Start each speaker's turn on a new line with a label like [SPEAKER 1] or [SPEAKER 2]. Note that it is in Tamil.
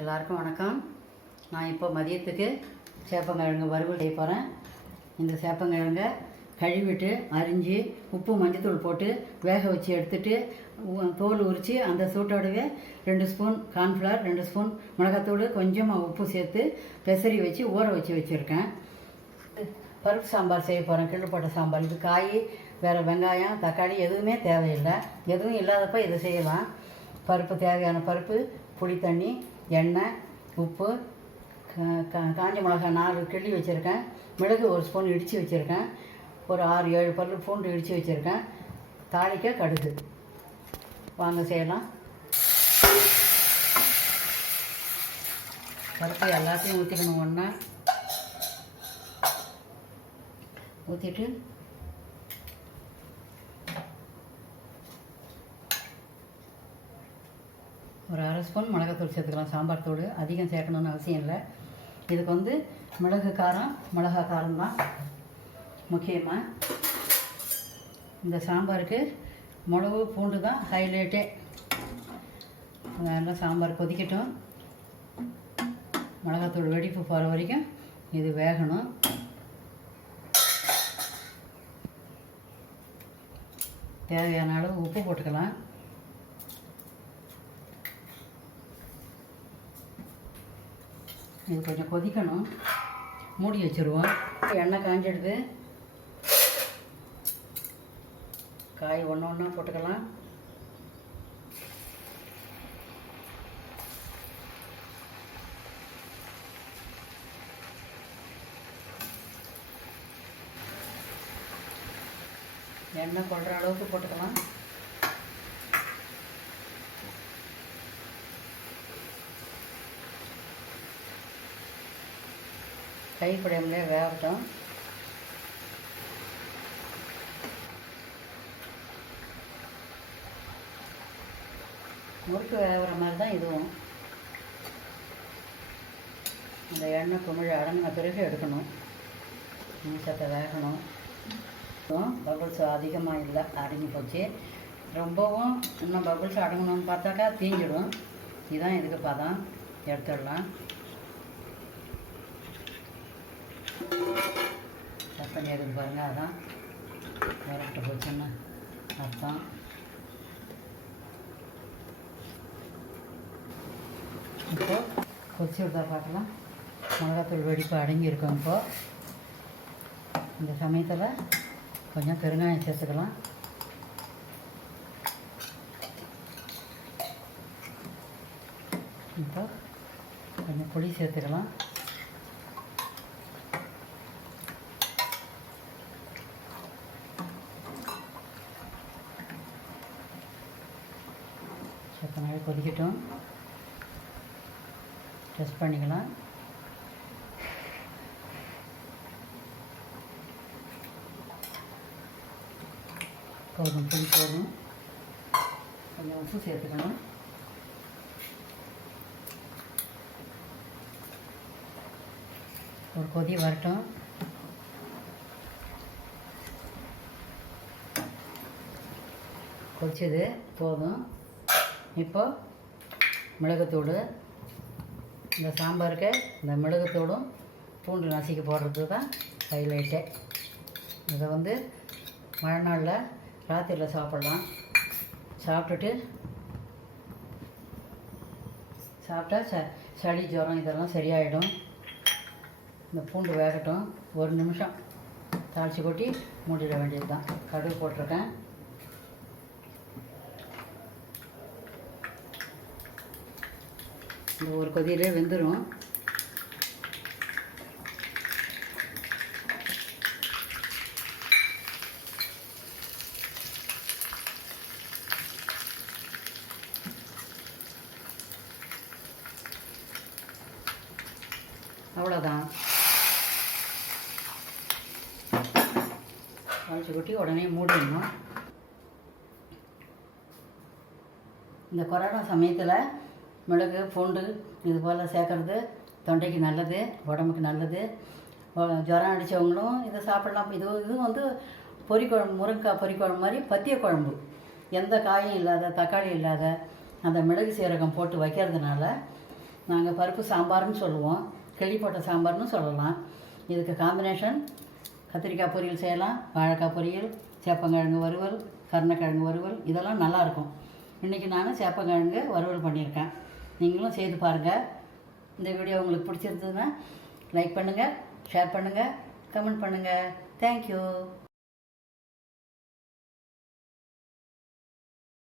[SPEAKER 1] எல்லாருக்கும் வணக்கம். நான் இப்போ மதியத்துக்கு சேப்பங்கிழங்கு வறுவல் செய்ய போகிறேன் இந்த சேப்பங்கிழங்க கழுவிட்டு அரிஞ்சு உப்பு மஞ்சத்தூள் போட்டு வேக வச்சு எடுத்துட்டு தோல் உரித்து அந்த சூட்டோடவே ரெண்டு ஸ்பூன் கார்ன்ஃப்ளவர் ரெண்டு ஸ்பூன் மிளகாத்தூள் கொஞ்சமாக உப்பு சேர்த்து பெசரி வச்சு ஊற வச்சு வச்சுருக்கேன். பருப்பு சாம்பார் செய்ய போகிறேன் கிள்ளுப்பட்ட சாம்பார். இது காய் வேறு வெங்காயம் தக்காளி எதுவுமே தேவையில்லை. எதுவும் இல்லாதப்ப இதை செய்யலாம். பருப்பு தேவையான பருப்பு புளி தண்ணி எண்ணெய் உப்பு கா- கா- காஞ்ச மிளகாய் நாலு கிள்ளி வச்சுருக்கேன். மிளகு ஒரு ஸ்பூன் இடித்து வச்சுருக்கேன். ஒரு ஆறு ஏழு பல்லு பூண்டு இடித்து வச்சுருக்கேன். தாளிக்க கடுகு. வாங்க செய்யலாம். பருப்பு எல்லாத்தையும் ஊற்றிக்கணும் ஒன்றா ஊற்றிட்டு ஒரு அரை ஸ்பூன் மிளகாத்தூள் சேர்த்துக்கலாம் சாம்பார் தூள் அதிகம் சேர்க்கணும்னு அவசியம் இல்லை. இதுக்கு வந்து மிளகு காரம் மிளகா காரம் தான் முக்கியமாக இந்த சாம்பாருக்கு மிளகு பூண்டு தான் ஹைலைட்டே நல்லா சாம்பார் கொதிக்கட்டும். மிளகாத்தூள் வெடிப்பு போகிற வரைக்கும் இது வேகணும். தேவையான அளவு உப்பு போட்டுக்கலாம். இது கொஞ்சம் கொதிக்கணும். மூடி வச்சுருவோம். எண்ணெய் காஞ்சிடுது காய் ஒன்று ஒன்றா போட்டுக்கலாம். எண்ணெய் கொள்கிற அளவுக்கு போட்டுக்கலாம். கைப்படையம்லே வேகட்டும். முறுக்கு வேகிற மாதிரி தான் இதுவும். இந்த எண்ணெய் குமிழ் அடங்கின பிறகு எடுக்கணும். நிமிஷத்தை வேகணும். பபுள்ஸ் அதிகமாக இல்லை அடங்கி போச்சு. ரொம்பவும் இன்னும் பபுள்ஸ் அடங்கணும்னு பார்த்தாக்கா தீஞ்சிடும். இதுதான் இதுக்கு பதம். எடுத்துடலாம். பண்ணியிருக்கு பண்ணி பாருங்கள் அதான் வரட்டு போச்சுன்னு அர்த்தம். இப்போ கொச்சி விட்டா பார்க்கலாம் மிளகாத்தூள் வெடிப்பு அடங்கியிருக்கோம் இப்போ. இந்த சமயத்தில் கொஞ்சம் பெருங்காயம் சேர்த்துக்கலாம். இப்போ கொஞ்சம் புளி சேர்த்துக்கலாம். சத்த கொதிக்கட்டும். டெஸ்ட் பண்ணிக்கலாம். போதும் புளி போதும். கொஞ்சம் உப்பு சேர்த்துக்கணும். ஒரு கொதி வரட்டும். கொதிச்சது போதும். இப்போது மிளகுத்தூள் இந்த சாம்பாருக்கு இந்த மிளகுத்தூளும் பூண்டு நசுக்கி போடுறது தான் ஹைலைட்டே. இதை வந்து மழை நாளில் ராத்திரியில் சாப்பிட்லாம். சாப்பிட்டுட்டு சாப்பிட்டா ச சளி ஜுரம் இதெல்லாம் சரியாயிடும். இந்த பூண்டு வேகட்டும். ஒரு நிமிஷம் தாளித்து கொட்டி மூடிட வேண்டியது தான் கடுகு போட்டிருக்கேன். இந்த ஒரு கொதியிலே வெந்துடும் அவ்வளோதான் வளைச்சி கொட்டி உடனே மூடிடணும். இந்த கொரோனா சமயத்தில் மிளகு பூண்டு இது போல் சேர்க்குறது தொண்டைக்கு நல்லது உடம்புக்கு நல்லது. ஜுரம் அடித்தவங்களும் இதை சாப்பிடலாம். இது இதுவும் வந்து பொறி குழம்பு முருங்கைக்காய் பொறி குழம்பு மாதிரி பத்திய குழம்பு. எந்த காயும் இல்லாத தக்காளி இல்லாத அந்த மிளகு சீரகம் போட்டு வைக்கிறதுனால நாங்கள் பருப்பு சாம்பார்னு சொல்லுவோம். கிளி போட்ட சாம்பார்னு சொல்லலாம். இதுக்கு காம்பினேஷன் கத்திரிக்காய் பொரியல் செய்யலாம் வாழைக்காய் பொரியல் சேப்பங்கிழங்கு வறுவல் கருணக்கிழங்கு வறுவல் இதெல்லாம் நல்லாயிருக்கும் இன்றைக்கி நான் சேப்பங்கிழங்கு வறுவல் பண்ணியிருக்கேன். நீங்களும் செய்து பாருங்கள் இந்த வீடியோ உங்களுக்கு பிடிச்சிருந்ததுன்னா லைக் பண்ணுங்கள் ஷேர் பண்ணுங்கள் கமெண்ட் பண்ணுங்கள் தேங்க்யூ